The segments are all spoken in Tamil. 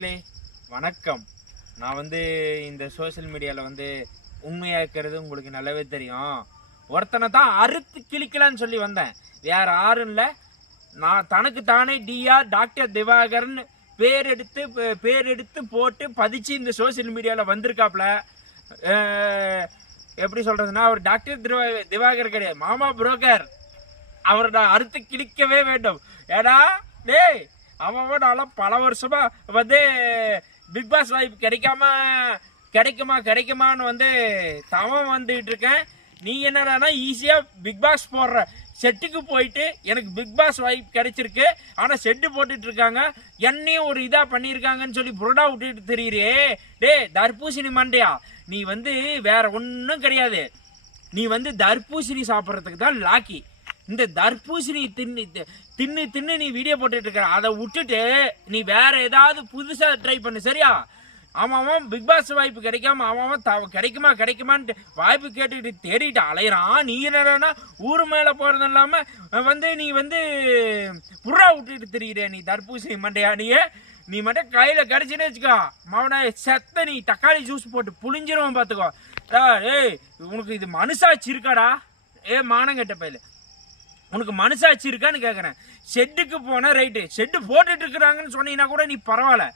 வணக்கம். நான் இந்த சோசியல் மீடியாவில் உண்மையாக இருக்கிறது உங்களுக்கு நல்லாவே தெரியும். ஒருத்தனை தான் அறுத்து கிழிக்கலான்னு சொல்லி வந்தேன். வேற யாரும் இல்லை, நான் தனக்கு தானே டிஆர் டாக்டர் திவாகர்னு பேர் எடுத்து போட்டு பதிச்சு இந்த சோசியல் மீடியாவில் வந்திருக்காப்புல. எப்படி சொல்றதுன்னா, அவர் டாக்டர் திவாகர் கிடையாது, மாமா புரோக்கர். அவரை நான் அறுத்து கிழிக்கவே வேண்டும். ஏடா டேய், அவன் நான்லாம் பல வருஷமா பிக் பாஸ் வாய்ப்பு கிடைக்குமான்னு தவம் வந்துட்டு இருக்கேன். நீ என்னடானா ஈஸியா பிக் பாஸ் போடுற செட்டுக்கு போயிட்டு எனக்கு பிக் பாஸ் வாய்ப்பு கிடைச்சிருக்கு, ஆனா செட்டு போட்டுட்டு இருக்காங்க, என்னையும் ஒரு இதா பண்ணியிருக்காங்கன்னு சொல்லி புரடா விட்டுட்டு தெரியுறே. டே தர்பூசணி மண்டையா, நீ வேற ஒன்றும் கிடையாது. நீ தர்பூசணி சாப்பிட்றதுக்கு தான் லாக்கி. இந்த தர்பூசணி தின்னு நீ வீடியோ போட்டுட்டு இருக்க, அதை விட்டுட்டு நீ வேற ஏதாவது புதுசா ட்ரை பண்ணு, சரியா? அவன் பிக் பாஸ் வாய்ப்பு கிடைக்காம அவன் கிடைக்குமான்ட்டு வாய்ப்பு கேட்டுக்கிட்டு தேடிட்டு அலையிறான். நீ என்னன்னா ஊரு மேல போறது இல்லாம நீ புறா விட்டுட்டு தெரியுற. நீ தர்பூசணி மண்டையா, நீ மட்டும் கையில கிடைச்சுன்னு வச்சுக்கோ, மவனை செத்த நீ தக்காளி ஜூஸ் போட்டு புளிஞ்சிருவான் பாத்துக்கோ. ஏய், உனக்கு இது மனசாட்சி இருக்காடா? மானங்கெட்ட பையில, உனக்கு மனசாட்சி இருக்கான்னு கேட்குறேன். ஷெட்டுக்கு போன ரைட்டு, ஷெட்டு போட்டுட்டு இருக்கிறாங்கன்னு சொன்னீங்கன்னா கூட நீ பரவாயில்ல.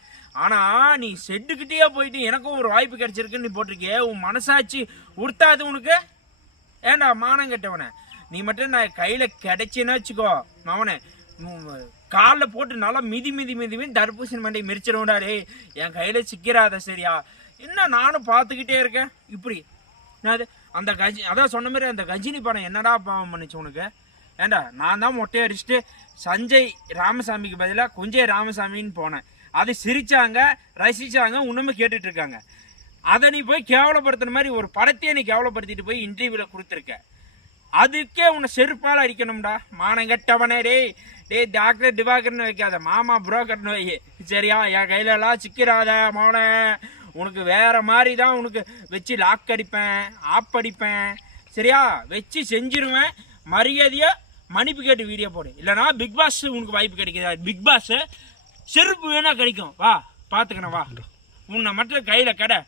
ஆனால் நீ ஷெட்டுக்கிட்டே போயிட்டு எனக்கும் ஒரு வாய்ப்பு கிடைச்சிருக்குன்னு நீ போட்டிருக்கிய, உன் மனசாட்சி உறுத்தாது உனக்கு? ஏண்டா மானம் கெட்டவனே, நீ மட்டும் நான் கையில் கிடைச்சேன்னு வச்சுக்கோ, அவனை காலில் போட்டு நல்லா மிதி தர்பூசணி மண்டை மிரிச்சிடும்டாரே. என் கையில் சிக்கிறாத, சரியா? இன்னும் நானும் பார்த்துக்கிட்டே இருக்கேன். இப்படி நான் அந்த அதான் சொன்ன மாதிரி அந்த கஜினி படம் என்னடா பாவம் பண்ணிச்சு உனக்கு? ஏண்டா, நான் தான் மொட்டையை அடிச்சுட்டு சஞ்சய் ராமசாமிக்கு பதிலாக குஞ்சை ராமசாமின்னு போனேன். அதை சிரிச்சாங்க, ரசிச்சாங்க, இன்னுமே கேட்டுட்டு இருக்காங்க. அதை நீ போய் கேவலப்படுத்துற மாதிரி ஒரு படத்தையே நீ கேவலப்படுத்திட்டு போய் இன்டர்வியூவில் கொடுத்துருக்க. அதுக்கே உன்னை செருப்பால் அடிக்கணும்டா, மானங்கட்டவனே. டே டாக்டர் திவாகர்னு வைக்காத, மாமா புரோக்கர்னு வை, சரியா? என் கையிலலாம் சிக்கிறாத மோனே. உனக்கு வேற மாதிரி தான் உனக்கு வச்சு லாக் அடிப்பேன், ஆப் அடிப்பேன், சரியா? வச்சு செஞ்சிருவேன். மரியாதையா மன்னிப்பு கேட்டு வீடியோ போடு, இல்லைனா பிக் பாஸ் உனக்கு வாய்ப்பு கிடைக்குது. பிக் பாஸ் செருப்பு வேணா கிடைக்கும், வா பார்த்துக்கணும், வா. உன்னை மட்டும் கையில் கடை